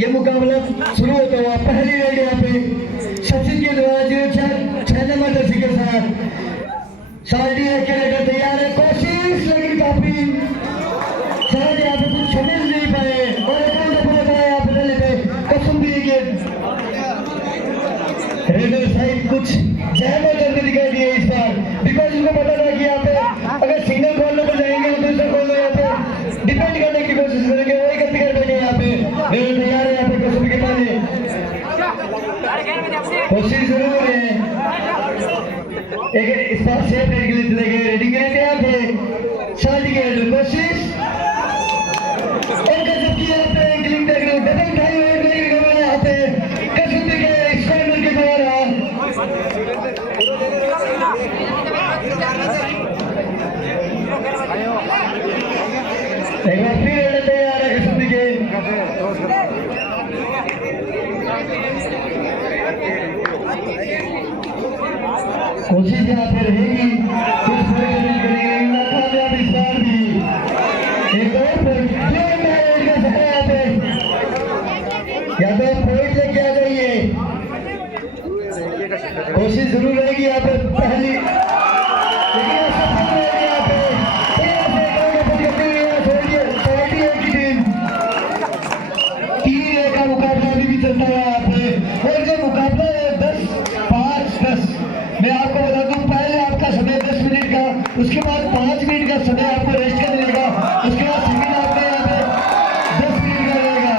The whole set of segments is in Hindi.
ये मुकाबला शुरू होता हुआ पहली रेड यहाँ पे सचिन के द्वारा 6 नंबर जर्सी के साथ साल्टी के रेडर तैयार है। कोशिश लेकिन काफी शायद यहाँ पे कुछ समझ नहीं पाए और यहाँ पे डले पे कसम दी के रेडर साइड कुछ जहमत करके दिखाई दिए इस बार, बिकॉज उनको पता था कि यहाँ पे अगर सिंगल कॉर्नर पर जाएंगे तो दूसरा कॉर्नर यहाँ पे डिपेंड करने की कोशिश करेंगे, वही गलती कर बैठे यहाँ पे। रेडर तैयार है यहाँ पे कसम के पाले, कोशिश जरूर है एक इस बार सेफ रेड के लिए चले गए, रेडिंग के लिए तैयार थे शादी के रेडर। कोशिश और गजब की यहाँ पे एंगलिंग टैकल डबल ढाई और नहीं गया यहाँ पे कसम के स्कॉर्नर के द्वारा। एक बार फिर रेडर तैयार है कसम के कोशिश यहाँ पे रहेगी कुछ करेंगे नाकामयाब इस बार भी। एक और यहाँ पे या तो पॉइंट लेके आ जाइए, कोशिश जरूर रहेगी यहाँ पे पहली, लेकिन यहाँ पे टीम 3 का मुकाबला अभी भी चलता है यहाँ पे, और जो मुकाबला है 10-5-10 मैं आपको बता दूं पहले आपका समय 10 मिनट का, उसके बाद 5 मिनट का समय आपको रेस्ट करने देगा, उसके बाद सेकंड आपका यहाँ पे 10 मिनट का रहेगा।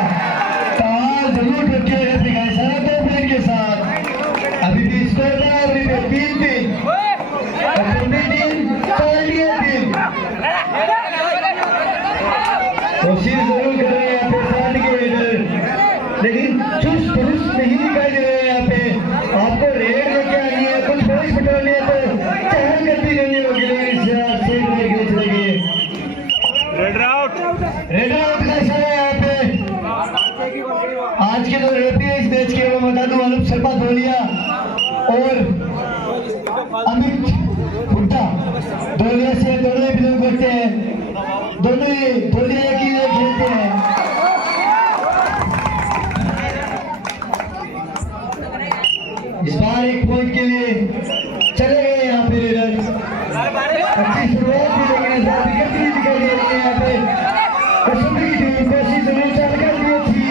ताल जरूर रखे रहेगा सारा 2 मिनट के साथ। अभी भी स्कोर है अभी भी 3-3 कोशिश जरूर कर रहे हैं यहाँ पे साथ के रेडर, लेकिन चुस्त दुरुस्त नहीं दिखाई दे रहे हैं यहाँ पे। आपको रेड लेके आनी है, कुछ पॉइंट बटोरनी है तो चहल करती रहनी होगी, लेकिन चले गए रेडर आउट का इशारा यहाँ पे। आज के जो रेफरी है इस मैच के मैं बता दूं अनुप शर्मा धोलिया और अमित हुड्डा धोलिया से दोनों ही बिलोंग करते हैं, दोनों ही धोलिया की खेलते हैं। इस बार एक पॉइंट के लिए चले गए यहाँ पे रेडर, अच्छी शुरुआत थी लेकिन इस बार विकेट भी दिखाई दे रही है यहाँ पे। कसौटी की टीम कोशिश जरूर चाल कर दी थी,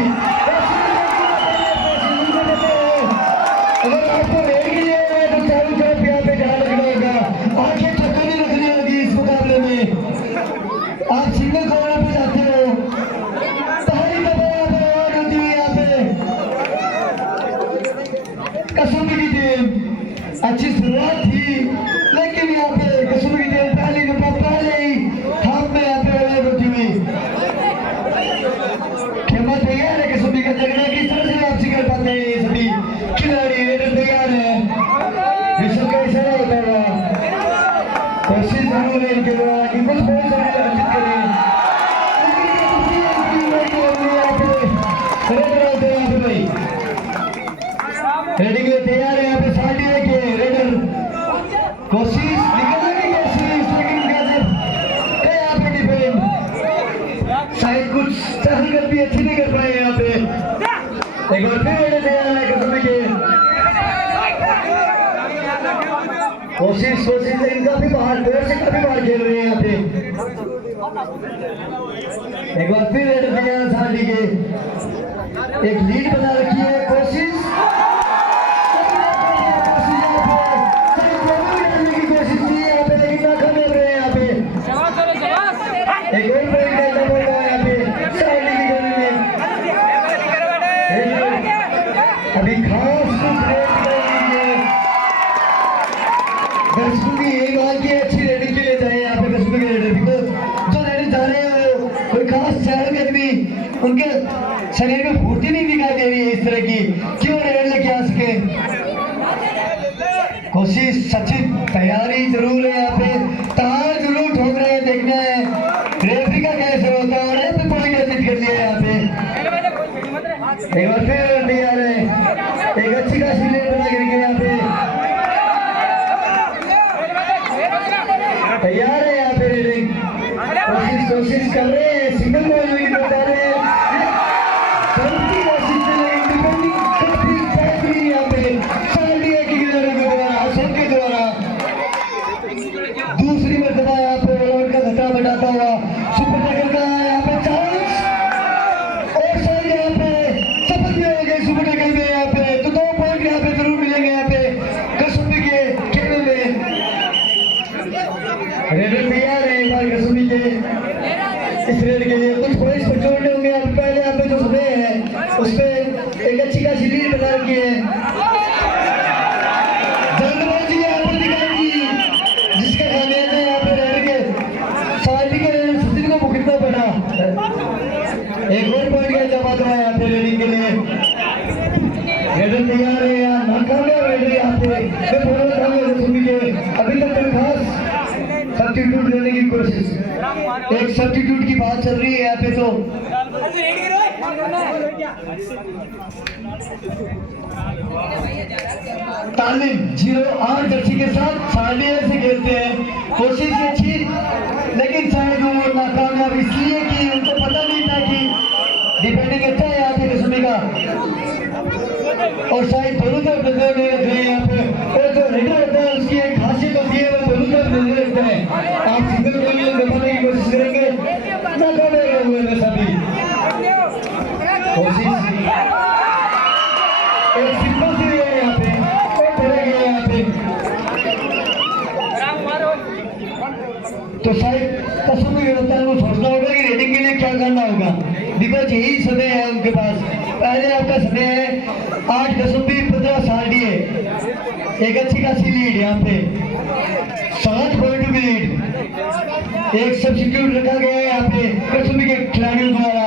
अगर आपको रेड के लिए तो चारों तरफ यहाँ पे ध्यान रखना होगा, आंखें चक्कर रखनी होगी इस मुकाबले में। आप सिंगल कॉर्नर पे जाते हो पहली दफा यहाँ पे अवार्ड होती हुई यहाँ पे कसौटी की टीम अच्छी शुरुआत थी, लेकिन यहाँ पे कसौटी की टीम पहली दफा पहले ही हाथ में यहाँ पे अवार्ड होती हुई। खेमा तैयार है कसौटी का, देखना किस तरह से वापसी कर पाते हैं ये सभी खिलाड़ी। रेडर तैयार है, विश्व का इशारा होता है, कोशिश जरूर है इनके द्वारा कि कुछ बहुत सारे अर्जित करें, रेडिंग में तैयार है यहाँ पे साल्टी के रेडर। कोशिश निकलने की कोशिश लेकिन यहाँ पे डिफेंड शायद कुछ चहल गलती अच्छी नहीं कर पाए यहाँ पे। एक बार फिर रेडर तैयार है कसम के कोशिश लेकिन काफी बाहर दूर से काफी बाहर खेल रहे हैं यहाँ पे। एक बार फिर रेडर तैयार साल्टी के, एक लीड बना रखी है कोशिश एक और पॉइंट ऐसा बोल रहा है यहाँ पे साल्टी की गोली में। अभी खास कुछ रेड करेंगे, दर्शकों की यही बात की अच्छी रेडिंग के लिए जाए यहाँ पे दर्शकों के रेडर, बिकॉज जो रेडर जा रहे हैं वो कोई खास चहल कदमी उनके शरीर में फुर्ती नहीं दिखाई दे रही है इस तरह की, क्यों रेड लेके आ सके। कोशिश सचिन तैयारी जरूर है यहाँ पे, तार जरूर ठोक रहे हैं, देखना है रेफरी का कैसे होता है और यहाँ पे पॉइंट अर्जित कर लिया यहाँ पे। एक बार फिर तैयार है, एक अच्छी खासी लीड बना करके यहाँ पे तैयार है यहाँ पे रेडिंग। कोशिश कर रहे हैं, सिंगल बॉल बता रहे हैं पे रेडिंग के लिए। रेडर तैयार है यार, नाकामयाब रेडर यहाँ पे। मैं बोल रहा था सुनी के अभी तक कोई खास सब्स्टिट्यूट लेने की कोशिश, एक सब्स्टिट्यूट की बात चल रही है यहाँ पे। तो तालिम 08 जर्सी के साथ साड़िया से खेलते हैं। कोशिश अच्छी, लेकिन शायद वो नाकामयाब इसलिए कि उनको पता नहीं था कि डिफेंडिंग अच्छा है यहाँ पे कसमी का, और शायद दोनों तरफ नजर नहीं रख रहे हैं यहाँ पे। और जो रेडर होता है उसकी एक खासियत होती है, वो दोनों तरफ नजर रखते हैं। आप सिंगल गोली दबाने की कोशिश करेंगे, नाकामयाब हुए हैं सभी कोशिश। एक सिंपल सी है यहाँ पे और पड़े गए यहाँ पे। तो शायद कसमी के होता है वो सोचना होगा कि रेडिंग के लिए क्या करना होगा, बिकॉज यही समय है उनके पास। पहले आपका समय है 8 कसमी 15 साड़ी है, एक अच्छी खासी लीड यहाँ पे 7 पॉइंट की लीड। एक सब्स्टिट्यूट रखा गया है यहाँ पे कसमी के खिलाड़ियों द्वारा।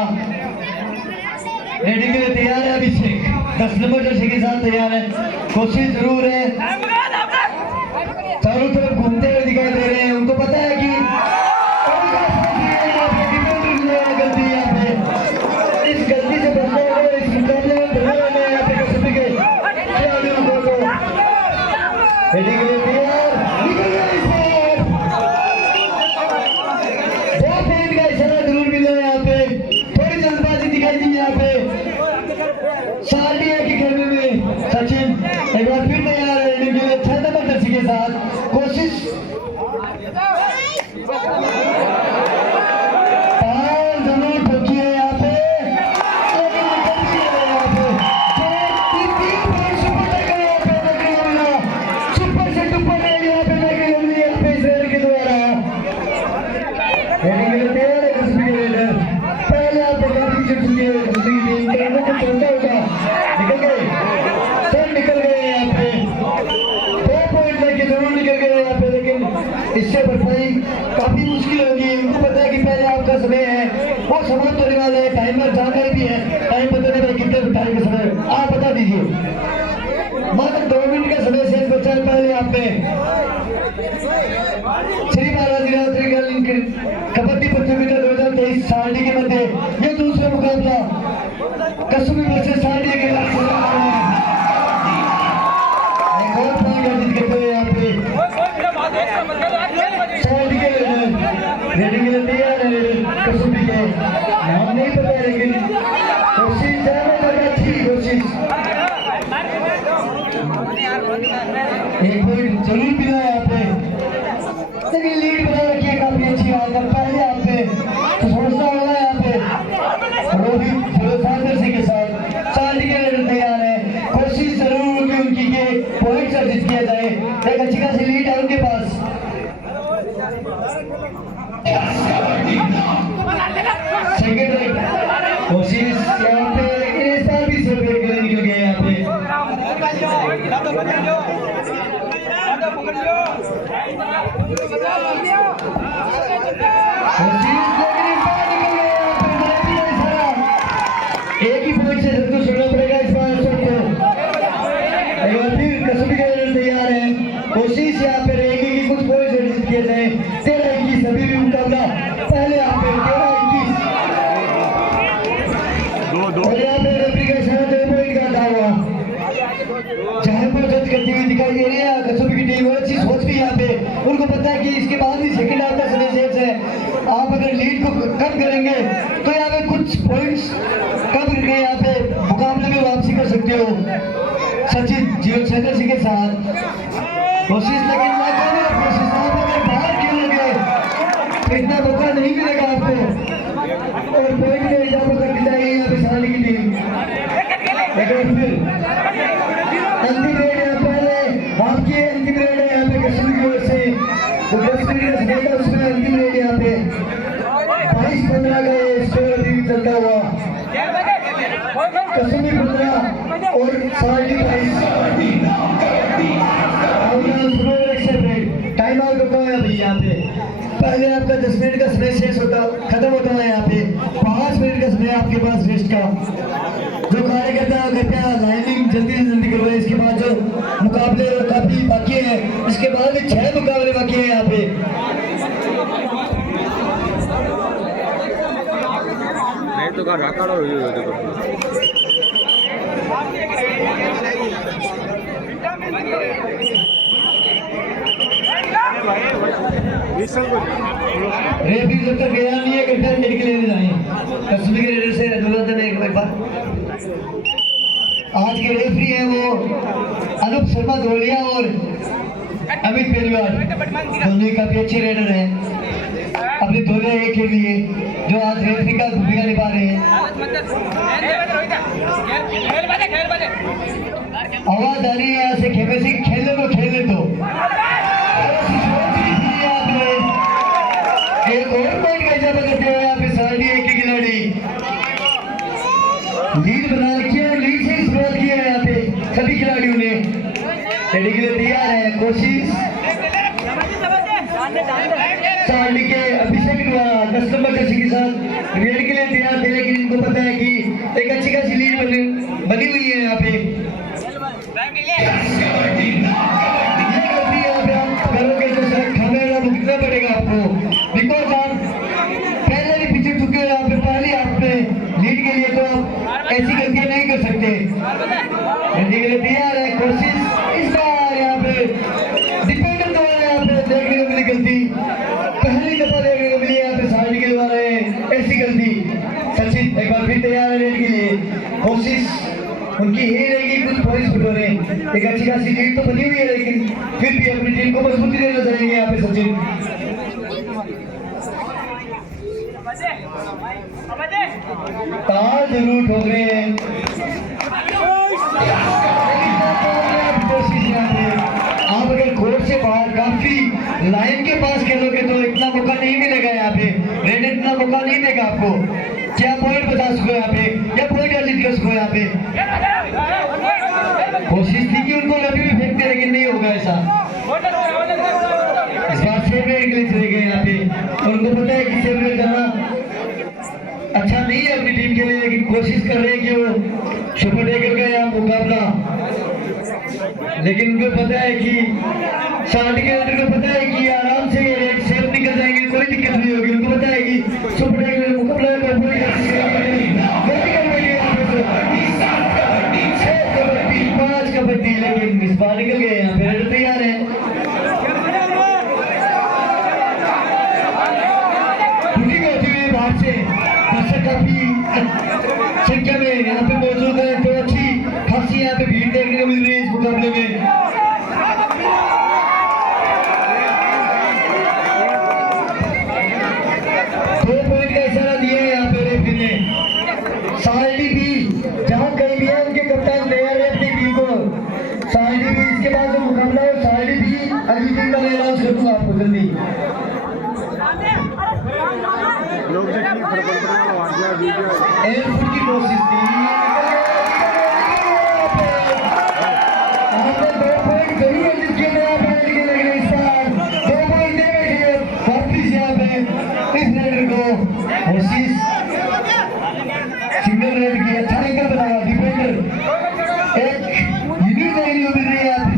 रेडिंग के लिए तैयार है अभिषेक, 10 नंबर जर्सी के साथ तैयार है। कोशिश जरूर है, चारों तरफ घूमते हुए दिखाई दे रहे हैं। उनको पता है कि गलती यहाँ पे, इस गलती से बचना होगा। इस मुकाबले में बना रहना है यहाँ पे कसमी के खिलाड़ियों को। रेडिंग के लिए तैयार, निकल गया इस बार। 2 पॉइंट का इशारा जरूर मिला यहाँ पे, थोड़ी जल्दबाजी दिखाई दी यहाँ पे सालिया के खेलने में। सचिन एक बार फिर तैयार है रेडिंग के लिए 6 नंबर जर्सी के साथ। कोशिश जरूर ठोकी है यहाँ पे, लेकिन निकल भी गया यहाँ पे। 3 पॉइंट सुपर ले गए यहाँ पे मैकरी गोलियां, सुपर से टुपर ले यहाँ पे मैकरी गोली यहाँ पे इस रेडर के द्वारा। रेडिंग के लिए तैयार है कसमी के रेडर। पहले आप काफी चुकी है कसमी की टीम, करने को चलता होगा, निकल गए सब निकल गए यहाँ पे। 2 पॉइंट लेके जरूर निकल गए यहाँ पे, लेकिन इससे भरपाई काफी मुश्किल होगी। उनको पता है कि पहले आपका समय है, वो समाप्त होने वाला है, टाइमर जानकारी भी है। टाइम पता नहीं भाई कितने टाइम का समय आप बता दीजिए। मात्र 2 मिनट का समय शेष बचा है। पहले आप में श्री बालाजी रात्रि कबड्डी प्रतियोगिता 2023 सारणी के मध्य ये दूसरा मुकाबला कसमी वर्सेस सारणी के लास्ट एक और पॉइंट अर्जित करते हैं यहाँ पे सारणी के रेडिंग के लिए तैयार है कसमी के। नाम नहीं पता है लेकिन कोशिश जाने लगा, अच्छी कोशिश। एक पॉइंट जरूर मिला यहाँ पे, लेकिन लीड बना रखी है काफी अच्छी बात है। पहले यहाँ पे तो सोचना होगा यहाँ पे रोहित 07 जर्सी के साथ सारणी के रेडर तैयार है। कोशिश जरूर होगी उनकी के पॉइंट अर्जित किया जाए, एक अच्छी खासी लीड है उनके पास। सेकंड कोशिश यहाँ पे, लेकिन इस बार भी सिर्फ एक निकल गया यहाँ पे। एक ही पॉइंट से सबको छोड़ना पड़ेगा इस बार सबको। एक बार फिर कसमी का रेडर तैयार है। कोशिश यहाँ पे रहेगी कि कुछ पॉइंट अर्जित किए जाए। 13-21 अभी भी मुकाबला पहले यहाँ पे 13-21 और यहाँ पे रेफरी का इशारा 2 पॉइंट का हटा हुआ। जहाँ पर जज करती हुई दिखाई दे रही है कसमी की टीम, और अच्छी सोच भी यहाँ पे। उनको पता है कि इसके बाद भी सेकंड हाफ का समय शेष है। आप अगर लीड को कम करेंगे तो यहाँ पे कुछ पॉइंट्स कम करके यहाँ पे मुकाबले में वापसी कर सकते हो। सचिन 06 जर्सी के साथ कोशिश, लेकिन नाकामयाब कोशिश। आप अगर बाहर खेलोगे इतना मौका नहीं मिलेगा आपको, और पॉइंट में इजाफा करनी चाहिए यहाँ पे सारणी की टीम। लेकिन फिर अंतिम रेड है, पहले आपकी अंतिम रेड है यहाँ पे कसमी की ओर से। तो 10 मिनट का समय था, उसमें अंतिम रेड यहाँ पे 22-15 का ये स्कोर अभी भी चलता हुआ। कसमी 15 और सारणी 22। टाइम आउट होता है अभी यहाँ पे। पहले आपका 10 मिनट का समय शेष होता खत्म होता है यहाँ पे, 5 मिनट का समय आपके पास रेस्ट का। कृपया लाइनिंग जल्दी से जल्दी करवाए। इसके बाद जो मुकाबले काफी बाकी हैं, इसके बाद भी 6 मुकाबले बाकी हैं यहाँ पे। नहीं तो घर रखा रेफरी जब तक गया नहीं है कृपया रेड के लिए जाए। कश्मीर रेडर से एक बार आज के रेफरी हैं वो अनूप शर्मा धोलिया और अमित पहलवान, दोनों काफी अच्छे रेडर हैं। अपने धोलिया एक के लिए जो आज रेफरी का भूमिका निभा रहे हैं। आवाज आ रही है यहाँ से खेमे से, खेलने को खेलने दो। एक और पॉइंट का इजाफा करते हुए यहाँ पे साड़ी एक ही खिलाड़ी लीड बना रखी है और लीड से शुरुआत की है यहाँ पे सभी खिलाड़ियों ने। रेडी के लिए तैयार है, कोशिश साड़ी के अभिषेक द्वारा 10 नंबर जर्सी के साथ रेडी के लिए तैयार थे, लेकिन इनको पता है कि एक अच्छी खासी लीड बनी हुई है यहाँ पे। भुगतना पड़ेगा आपको, बिकॉज आप पहले भी पीछे चुके हो यहाँ पे पहली आपने लीड के लिए, तो आप ऐसी गलतियां नहीं कर सकते। गलती के लिए तैयार है, कोशिश इस बार यहाँ पे डिफेंडर द्वारा यहाँ पे देखने को मिली गलती, पहली दफा देखने को मिली यहाँ पे साड़ी के द्वारा ऐसी गलती। सचिन एक बार फिर तैयार है लीड के लिए, कोशिश उनकी ही रहेगी कुछ पॉइंट्स बटोरे। एक अच्छी खासी लीड तो बनी हुई है, लेकिन फिर भी अपनी टीम को मजबूती देना चाहेंगे यहाँ पे सचिन। तार जरूर ठोक रहे हैं, कोशिश यहाँ पे आप अगर कोर्ट से बाहर काफी लाइन के पास खेलोगे तो इतना मौका नहीं मिलेगा यहाँ पे। रेड इतना मौका नहीं देगा आपको, क्या पॉइंट बता सको यहाँ पे या पॉइंट अर्जित कर सको यहाँ पे। कोशिश थी कि उनको लभी भी फेंकते, लेकिन नहीं होगा ऐसा। इस बार सेवरेट के लिए चले गए यहाँ पे, और उनको पता है कि सेवरेट करना अच्छा नहीं है अपनी टीम के लिए, लेकिन कोशिश कर रहे हैं कि वो सुपर टेकर का यहाँ मुकाबला, लेकिन उनको पता है कि साठ के अंदर को पता है कि आराम से ये रेड सेफ निकल जाएंगे, कोई दिक्कत नहीं होगी। उनको पता है कि सुपर टेकर का मुकाबला है, तो पूरी कबड्डी, लेकिन इस बार निकल गए यहाँ पे। रेडर तैयार है, बुकिंग होती हुई बाहर से दर्शक काफी संख्या में यहाँ पे मौजूद है, तो अच्छी खासी यहाँ पे भीड़ देखने को मिल रही है इस मुकाबले में। दो पॉइंट का इशारा दिया है यहाँ पे रेफरी ने। साल्डी भी जहाँ कहीं भी है उनके कप्तान तैयार है अपनी टीम को। साल्डी भी इसके बाद जो मुकाबला है साल्डी भी अगली टीम का मैं अनाउंस कर दूंगा आपको जल्दी। एयरफोर्स की कोशिश थी, आपने 2 पॉइंट जरूर अर्जित किए हैं यहाँ पे, लेकिन इस बार 2 पॉइंट दे बैठे वापिस यहाँ पे इस रेडर को। कोशिश सिंगल रेड की, अच्छा एंगल बनाया डिफेंडर, एक यूनिक देखने को मिल रही है यहाँ पे।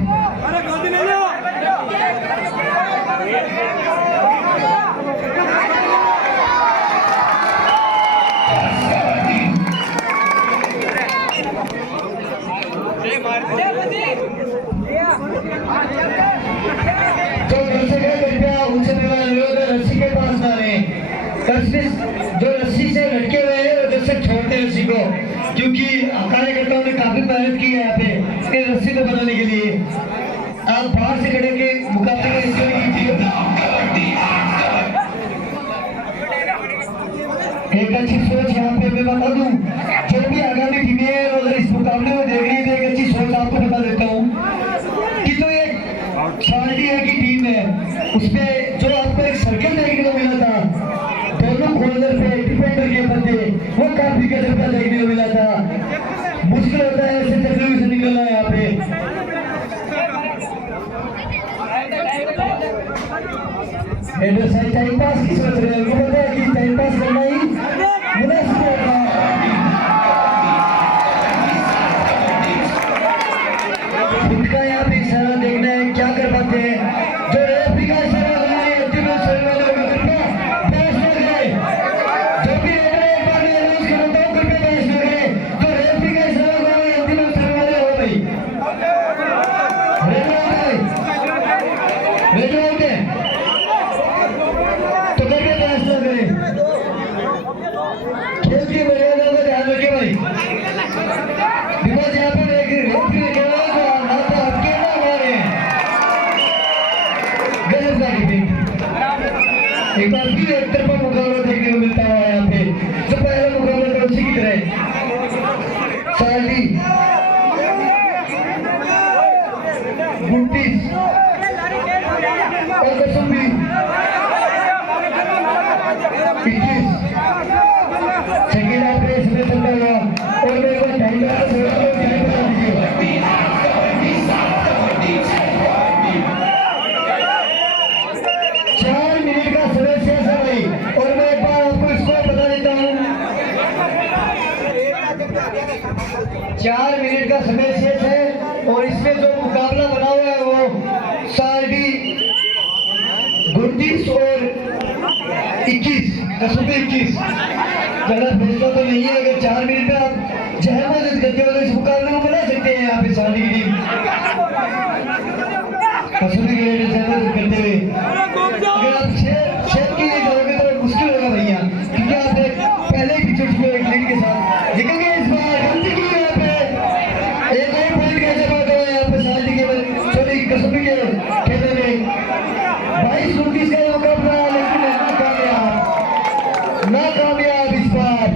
जो दर्शक है कृपया उनसे मेरा अनुरोध है रस्सी के पास ना रहें। जो रस्सी से लटके हुए हैं वो दर्शक छोड़ते हैं रस्सी को, क्योंकि कार्यकर्ताओं ने काफी मेहनत की है यहाँ पे इस रस्सी को बनाने के लिए। आप बाहर से खड़े के मुकाबले में हिस्सा कीजिए। एक अच्छी सोच यहाँ पे मैं बता दूं, जो भी आगामी टीमें अगर इस मुकाबले में देख रही है, एक अच्छी सोच आपको बता देता हूँ कि जो एक साल्डी है की टीम है, उसपे जो आपको एक सर्कल देखने को मिला था दोनों कॉर्नर पे डिफेंडर के बंदे, वो काफी गजब का देखने को मिला था। मुश्किल होता है ऐसे चक्कर से निकलना यहाँ पे। टाइम पास की सोच रहे हैं, उनको पता है कि टाइम पास करना ही मुनासिब होगा। बिकॉज यहाँ पे एक रेफरी अकेला है जो ना तो अकेला मारे गलत का डिबेट। एक बार फिर एक तरफा मुकाबला देखने को मिलता है यहाँ पे, जो पहला मुकाबला था उसी की तरह। साली गुट्टीस और कसुम्बी 21 सेकेंड हाफ में इसमें चलता हुआ और मेरे को टाइम लगा तो टाइम बता दीजिए। 4 मिनट का समय शेष है भाई, और मैं एक बार आपको इसको बता देता हूँ, 4 मिनट का समय शेष है और इसमें जो मुकाबला बना हुआ है वो सारडी 29 और 21 कसुम्बी 21 ज्यादा फैसला तो नहीं है। अगर 4 मिनट में आप जहमत करते हो तो इस मुकाबले को बना सकते हैं यहाँ पे सारडी की टीम कसुम्बी की जहमत करते हुए। अगर आप शेर के लिए जाओगे तो मुश्किल होगा भैया, क्योंकि आप पहले ही पिछड़ चुके एक लीड के साथ। देखेंगे इस बार गलती की यहाँ पे एक और पॉइंट का जवाब है यहाँ पे सारडी के सॉरी कसुम्बी के खेलने में 22-29 का मुकाबला, लेकिन नाकामयाब इस बार।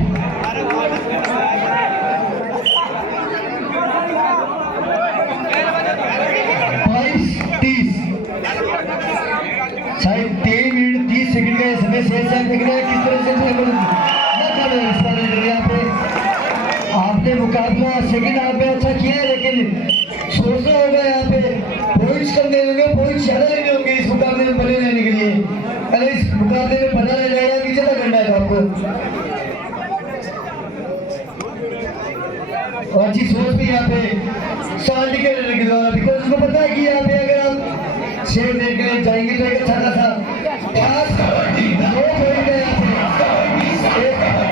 शायद 3 मिनट 30 सेकंड का समय शेष है, लेकिन किस तरह से नाकामयाब इस बार यहाँ पे। आपने मुकाबला सेकंड हाफ में अच्छा किया, लेकिन सोचना होगा यहाँ पे पॉइंट्स कम देने होंगे, पॉइंट्स ज्यादा लेने होंगे इस मुकाबले में बने रहने के लिए। अगर इस मुकाबले में बना रह जाएगा कि ज्यादा करना है आपको, और अच्छी सोच भी यहाँ पे साल निकलने के द्वारा, बिकॉज उसको पता है कि यहाँ पे अगर आप शेर देखने जाएंगे तो एक अच्छा खासा 2 पॉइंट है यहाँ पे,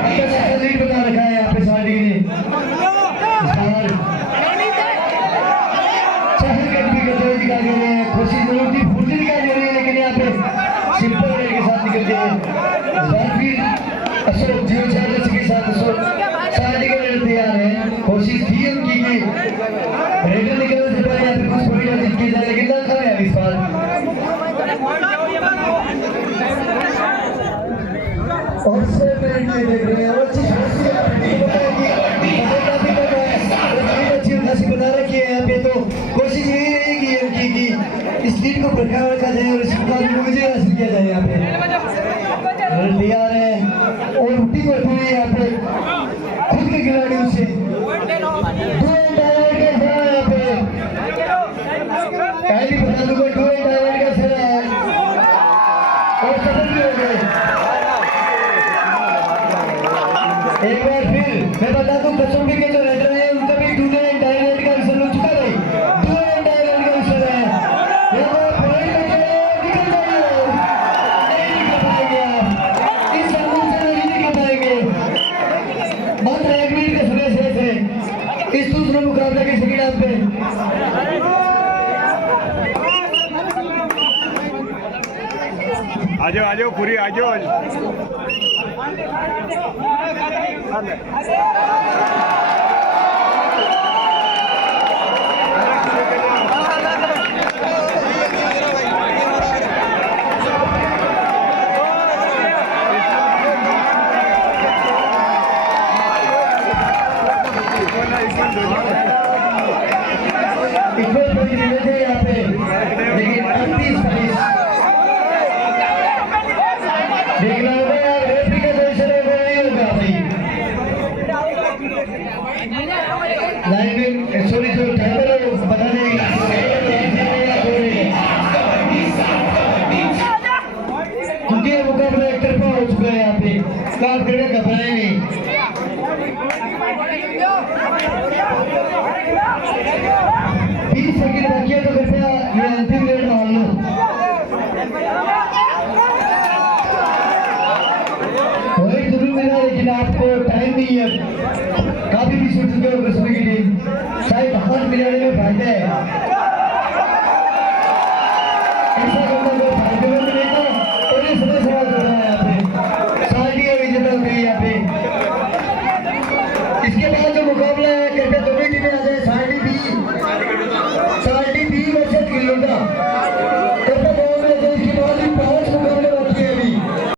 एक अच्छा लीड बना रखा है यहाँ पे सारडी ने। दिखाई दे रहे हैं, कोशिश जरूर फुर्ती दिखाई दे रही है, लेकिन यहाँ पे सिंपल रेड के साथ निकलते हैं। फिर अशोक जियो चार्जर्स के साथ अशोक सारडी के रेड तैयार है। कोशिश थी उनकी कि रेडर निकलने से पहले यहाँ पे कुछ पॉइंट अर्जित किया जाए, लेकिन नाकामयाब इस बार। और से रेड देख रहे हैं, और अच्छी खासी बना रखी है यहाँ पे। तो कोशिश यही रहेगी उनकी कि इस लीड को बरकरार रखा जाए और इस मुकाबले को विजय हासिल किया जाए। यहाँ पे तैयार है और उठी को हुई यहाँ पे खुद के खिलाड़ियों से 2 डायवर्ट का खेला यहाँ पे, पहली बता दूंगा 2 डायवर्ट का खेला है और सफल भी हो गए। एक बार फिर मैं बता दूं कसुम्बी के जो रेडर है उनका भी 2 डायवर्ट का अवसर हो चुका है, 2 डायवर्ट का अवसर है। निकल जाइए, नहीं निकल पाएंगे आप, इस संगठन से नहीं निकल पाएंगे। मात्र 1 मिनट का समय शेष है इस दूसरे मुकाबले के सेकंड हाफ पे। आ जाओ पूरी आ जाओ। यहाँ पे लेकिन 38-22 देखना होगा यार, रेफरी का दर्शन नहीं होगा भाई। लाइन में सॉरी जो टाइमर है वो बता देगा क्योंकि ये मुकाबला एक तरफा हो चुका है। यहाँ पे काम करके घबराए नहीं। 20 सेकंड बाकी है तो कृपया ये अंतिम मिनट मान लो। वही जरूर मिला, लेकिन आपको टाइम नहीं है, काफी भी छूट चुके हो कसुम्बी की टीम, शायद 8 मिनट में फायदा है। ऐसा करना कोई फायदेमंद नहीं था और ये समय सवाल कर रहा है यहाँ पे सारडी विजेता हो गई यहाँ पे। इसके बाद जो मुकाबला है कृपया